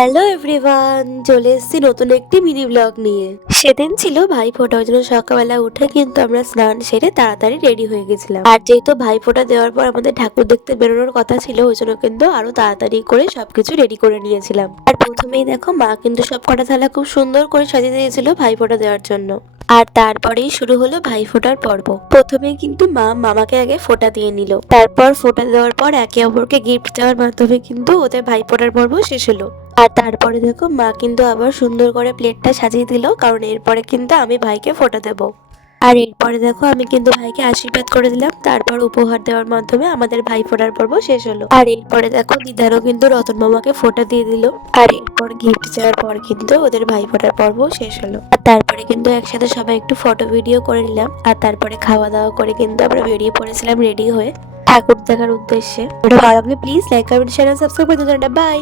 Hello everyone, চলে এসেছি নতুন একটি মিনি ব্লগ নিয়ে। সেদিন ছিল ভাইফোঁটা, ওই জন্য সকালবেলা উঠে কিন্তু আমরা স্নান সেরে তাড়াতাড়ি রেডি হয়ে গেছিলাম। আর যেহেতু ভাইফোঁটা দেওয়ার পর আমাদের ঠাকুর দেখতে বেরোনোর কথা ছিল, ওই জন্য কিন্তু আরো তাড়াতাড়ি করে সবকিছু রেডি করে নিয়েছিলাম। আর প্রথমেই দেখো মা কিন্তু সব কটা থালা খুব সুন্দর করে সাজিয়ে দিয়েছিল ভাইফোঁটা দেওয়ার জন্য। আর তারপরেই শুরু হলো ভাইফোঁটার পর্ব। প্রথমেই কিন্তু মা মামাকে আগে ফোঁটা দিয়ে নিল, তারপর ফোঁটা দেওয়ার পর একে অপরকে গিফট দেওয়ার মাধ্যমে কিন্তু ওদের ভাইফোঁটার পর্ব শেষ হলো। আর তারপরে দেখো মা কিন্তু আবার সুন্দর করে প্লেটটা সাজিয়ে দিল, কারণ এরপরে কিন্তু আমি ভাইকে ফোঁটা দেবো। আর এরপরে দেখো আমি কিন্তু ভাইকে আশীর্বাদ করে দিলাম, তারপর উপহার দেওয়ার মাধ্যমে আমাদের ভাই ফোঁটার পর্ব শেষ হলো। আর এরপরে দেখো দিদারও কিন্তু রতন মামাকে ফোঁটা দিয়ে দিল। আর এরপর গিফট চাওয়ার পর কিন্তু ওদের ভাই ফোঁটার পর্ব শেষ হলো। আর তারপরে কিন্তু একসাথে সবাই একটু ফটো ভিডিও করে নিলাম। আর তারপরে খাওয়া দাওয়া করে কিন্তু আমরা বেরিয়ে পড়েছিলাম রেডি হয়ে ঠাকুর দেখার উদ্দেশ্যে। ভালো লাগলে please like comment share subscribe করে দিও। বাই।